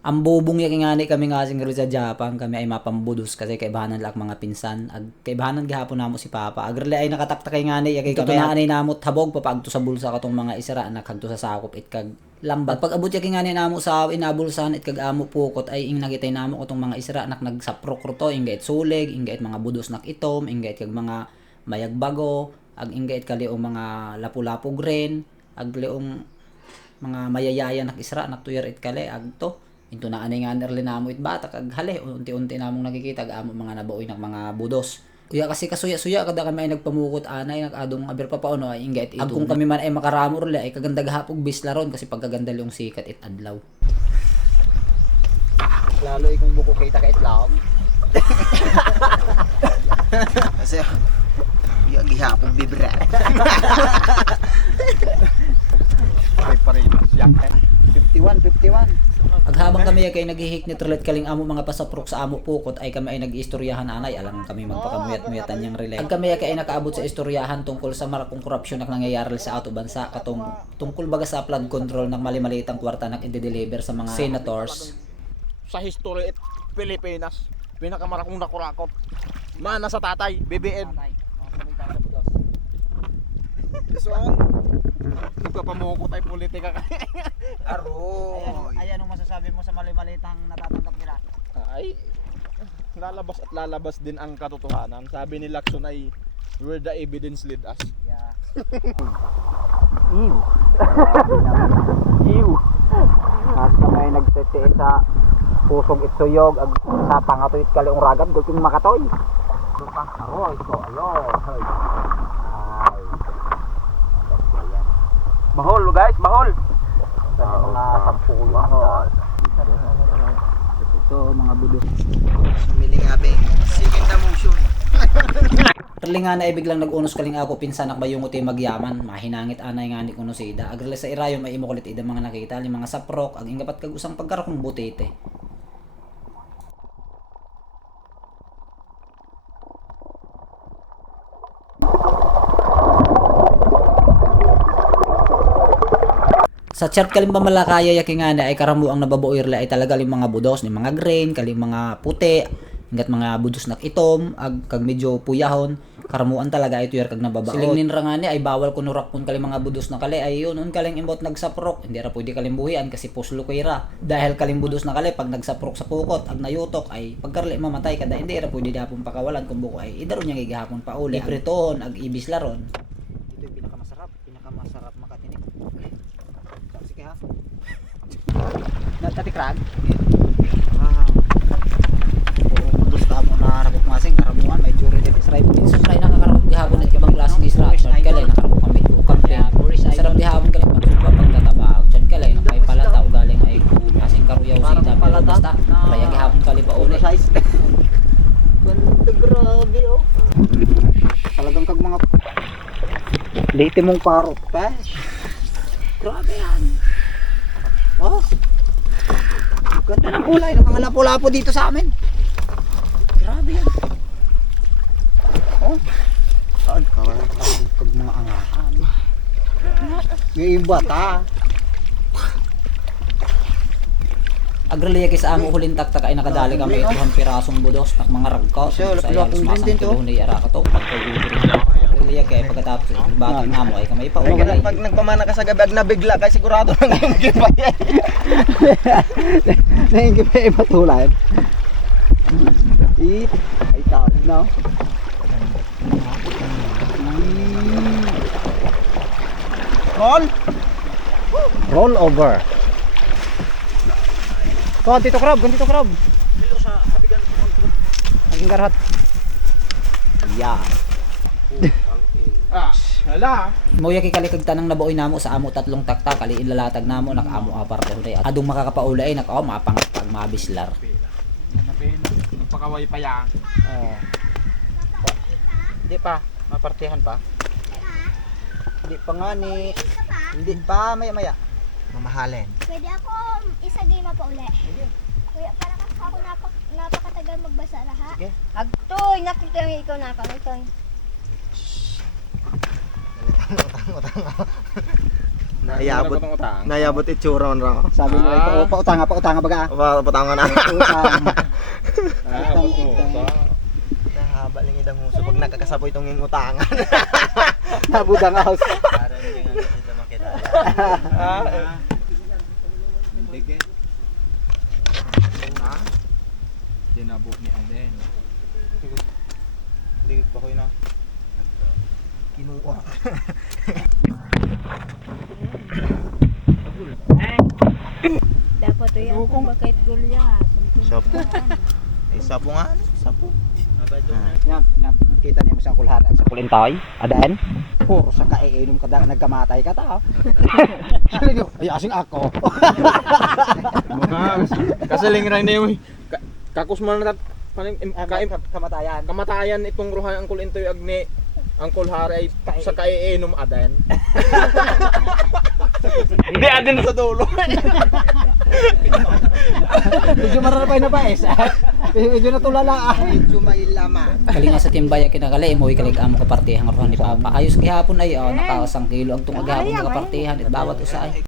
Ang bubong yaking ngani kami nga sing sa Japan, kami ay mapambudos kasi kaibahanan lang mga pinsan. Ag kaibahanan gihapon namo si Papa. Agrele ay nakatakta kay ngani yakay kami anay namo tabog papagto sa bulsa katong mga isra anak kadto sa sakop it kag lambat. Pag abot yaking ngani namo sa inabulsahan it kag amo pukot ay ing nakitay namo katong mga isra anak nagsaprok to inga it suleg, inga it mga budos nak itom, inga it kag mga mayagbago, ag inga it kaliong mga lapu-lapu green, ag liong mga mayayaya nak isra nak tuyar it kale ag to into na anay nga nerli namo it bata kag hali unti-unti namong nakikita amo mga nabaoy ng mga budos. Kuya kasi kasuya-suya kada kami ay nagpamukot anay nag-adong aber pa paano ay inget ito. Kung kami man ay makaramor le ay kaganda gahapog bisla ron kasi pagkaganda yung sikat it adlaw. Lalo kung buko kita ka itlawom. Kasi yung gihapong bibra. Pare-pareho. 51. Aghabang kami kay naghihik ni Trilet kaling amo mga pasaprok sa amo pukot ay kami ay nag-istoryahan anay alang kami magpakamuyat-muyatan yang relay. Ag kami kay nakaabot sa istoryahan tungkol sa marakong korupsyon na nangyayari sa ato bansa katong tungkol baga sa flood control ng mali-malitang kwarta na i-deliver sa mga senators. Sa history at Pilipinas, pinakamarakong nakurakot. Mana sa tatay, BBM. So, Ipapamukot ay politika ka. aroy. Ay, anong masasabi mo sa mali-malitang natatanggap nila? Ay, lalabas at lalabas din ang katotohanan. Sabi ni Lacson ay, where the evidence lead us. Yeah. Ew. Hasta may nagtete sa pusog itsuyog ag sa pangatoy kaliong ragad gulting makatoy. Aroy ko ayo. Ay. Bahol guys, bahol. Mga 10 bahol. Ito mga budos. Miling abing second motion. Perli nga na ay biglang nag-unos kaling ako pinsan ba yung uti magyaman, mahinangit anay nga ni kuno si Ida. Agrele sa irayo may imo kulit ida mga nakita, li mga saprok, ag ingapat kag usang pagkarakong butete. Sa chart kalim ba malakaya yaking nga na ay karamu ang nababuoy ay talaga lim mga budos ni mga grain, kalim mga puti, ingat mga budos nak itom, ag kag medyo puyahon, karamuan talaga ito yar kag nababaot. Siling ninra nga ni ay bawal kuno rakpon kalim mga budos na kali ay yun un kaling imbot nagsaprok, hindi ra pwede kalim buhian kasi puslo kayra. Dahil kalim budos na kali pag nagsaprok sa pukot ag nayutok ay pagkarli mamatay kada hindi ra pwede dapon pakawalan kung buko ay idaro nya gigahapon pa uli. Ipritohon ag ibis laron. Ito yung pinakamasarap makatinik. Sige ha. Nagtatikrag. Gusto mo na rakot masing karamuan may jury din Israel. Sa try nakakaramot gihapon at kabang klaseng isra, chan kalay nakaramot kami ko kampe. Sarap gihapon kalim pagsuba pagkatabaag, chan kalay na may palata o galing ay kasing karuyaw sa ita pero basta kaya gihapon kali pa uli. Ganda grabe oh. Talagang kag mga late mong parot pa. Grabe yan. Oh. Ganda ng kulay ng mga lapu-lapu dito sa amin. Grabe yan. Oh. Saan ka? Pag mga angahan. Yung bata. Agreliya kay sa amo hulin taktak ay nakadali kami ituhan pirasong budos nak mga ragkaw. Siya, Sa lakong ayos din masang to. kilunay ara ka to pagkaguguri. Agreliya kay pagkatapos bakit namo ay kamay pa uli. Pag nagpamana ka sa gabi, ag nabigla kay sigurado nang yung gipay. Nahingin pa yung patulan. Eat. Ay tawag na. Roll. Roll over. Ganti to crab. Dito sa kabigan ko. Ang garhat. Yeah. Hala. Moya kay kalikag tanang nabuoy namo sa amo tatlong taktak kali ilalatag namo nakamo apar ko hulay. Adong makakapaulay nakaw mapang pag mabislar. Nagpakaway pa yan. Oh. Hindi pa, mapartihan pa. Hindi pa nga ni. Hindi pa, maya. Mamahalin. Pwede ako isagay mapauli. Kuya, para kasi ako napakatagal magbasa lahat. Sige. Agtoy, nakita yung ikaw na ako. Agtoy. Naiyabot. Ano ba utang? Naiyabot itsura man raw. Sabi mo ito, pautanga baga. Patangan na. Utang. Abot mo. Haba lang idang muso pag nakakasapoy itong yung utangan. Nabudang house. Parang hindi nga dito makilala. Tinabok ni Aden. Ligod pa ko yun ah. Kinuha. Dapat to yan kung bakit gulya. Sapo. Sapo nga. Sapo. Yan, kita niyo sa kulhara sa kulintay. Adan. Puro sa kaiinom ka nagkamatay ka ta. Ay asing ako. Kasaling rin na yung kakos man na Kamatayan. kamatayan itong ruhan ang kulintoy agne ang kulharay sa kaiinom Aden. Hindi Aden sa dulo. Medyo mararapay na ba eh. Medyo natulala ah. Medyo may lama. Kalinga sa timbaya kinakali mo ikalig amo kapartihan nga ruhan ni Papa. Ayos gihapon ay nakasang kilo ang tungagapon nga kapartihan at bawat usa ay.